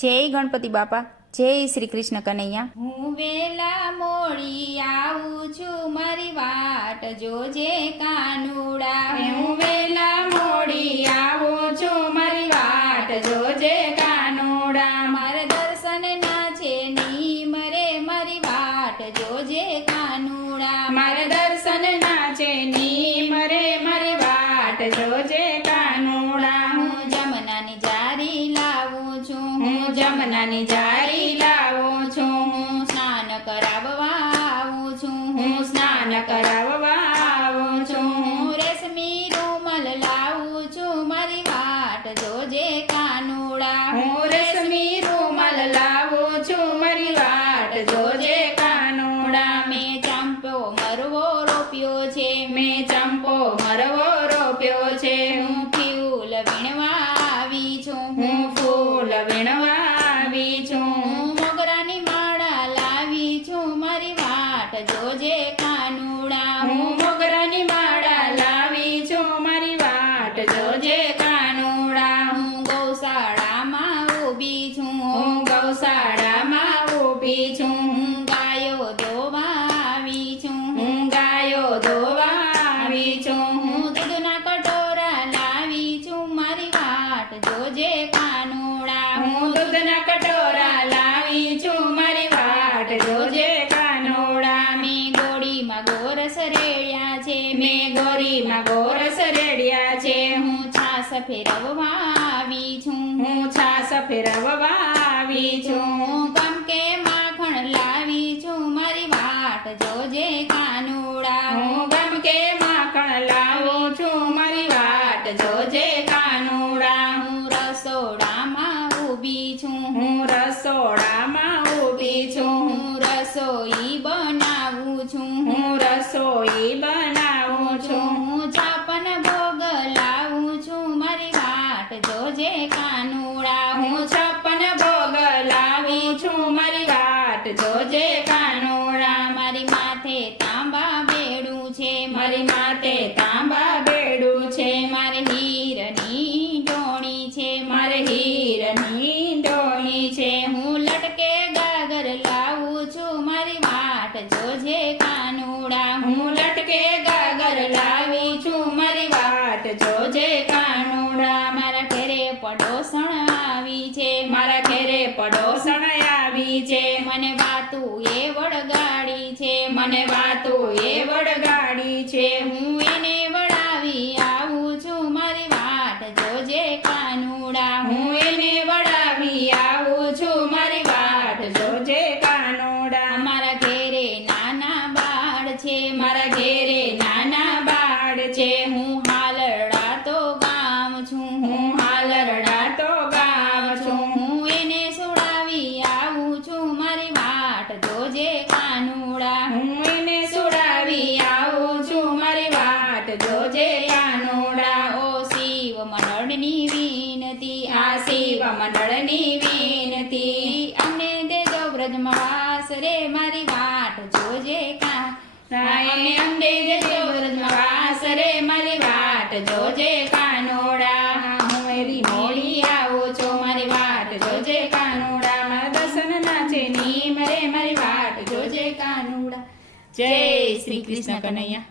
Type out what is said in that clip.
જય ગણપતિ બાપા, જય શ્રી કૃષ્ણ કનૈયા। હું વેલા મોડી આવું છું, મારી વાટ જોજે કાનુડા। હું વેલા મોડી આવું છું, મારી વાટ જોજે કાનુડા। મારે દર્શન ના છે નહીં મરે, મારી વાટ જોજે કાનુડા। મારે દર્શન ના છે ની મરે, મારી વાટ જોજે કાનુડા। હું જમનાની જારી લાવું છું, હું જમનાની જારી લાવું છું, હું સ્નાન કરાવવા આવું છું, હું સ્નાન કરાવવા આવું છું। હું રેશમી રૂમલ લાવું છું, મારી વાટ જોજે કાનુડા। હું રેશમી રૂમાલ લાવું છું, મારી વાટ જોજે કાનુડા। મેં ચંપો મરવો રોપ્યો છે, મેં ચંપો મરવો રોપ્યો છે, હું ફૂલ વીણવા આવી છું, હું ફૂલ વીણવા આવી છું। હું મોગરાની માળા લાવી છું, મારી વાટ જોજે કાનુડા। હું મોગરાની માળા લાવી છું, મારી વાટ જોજે કાનુડા। હું ગૌશાળામાં ઊભી છું, હું ગૌશાળામાં ઊભી છું, હું ગાયો ધોવા આવી છું, હું ગાયો ધોવા આવી છું। હું દૂધના કટોરા લાવી છું, મારી વાટ જોજે કાનુડા। હું દૂધના કટોરા લાવી છું, મારી વાટ જોજે કાનુડા। મેં ગોળીમાં ગોરસ રેડ્યા છે, મેં ગોરીમાં ગોરસ રેડ્યા છે, હું છાસ ફેરવવા આવી છું, હું છાસ ફેરવવા આવી છું। હું ગમકે માખણ લાવી છું, મારી વાટ જોજે કાનુડા। હું ગમકે માખણ લાવું છું, મારી વાટ જોજે કાનુડા। હું રસોડામાં ઊભી છું, હું રસોડામાં ઊભી છું, હું રસોઈ બનાવું છું, હું રસોઈ બનાવું છું। હું છાપન ભોગ લાવું છું, મારી વાટ જોજે કાનુડા। હું 56 ભોગ લાવી છું, મારી વાટ જોજે કાનુડા। મારી માથે તાંબા બેડું છે, મારી માથે તાંબા બેડું છે, મારે હીરની ડોણી છે, મારે હીરની ડોણી છે। હું લટકે ગાગર લાવું છું, મારી વાટ જોજે કાનુડા। હું લટકે ગાગર લાવી છું, મારી વાટ જોજે કાનુડા। મારા ઘરે પડોસણ આવી છે, મારા ઘેરે પડોસણ આવી છે, મને વાતું એ વળગાડી છે, મને વાતું એ વળગાડી છે। હું એને વળાવી આવું છું, મારી વાટ જોજે કાનુડા। હું એને વળાવી આવું છું, મારી વાટ જોજે કાનુડા। મારા ઘેરે નાના બાળ છે, મારા ઘેરે નાના બાળ છે, હું હાલરડા તો ગામ છું, હું હાલરડા તો ગામ છું। હું એને સુડાવી આવું છું, મારી વાટ જોજે કાનુડા। હું એને સુડાવી આવું છું, મારી વાટ જોજે કાનુડા। ઓ શિવ મંડળની વિનતી, આ શિવ મંડળની વિનતી, અમને દેજો વ્રજમાં વાસ રે, મારી વાટ જોજે રાયે અમને દેજો વ્રજમાં વાસ રે, મારી વાટ જોજે કાનુડા। હું એરી મોડી આવું છું, મારી વાટ જોજે કાનુડા। મારા દર્શન ના છે ની મરે, મારી વાટ જોજે કાનુડા। જય શ્રી કૃષ્ણ કનૈયા।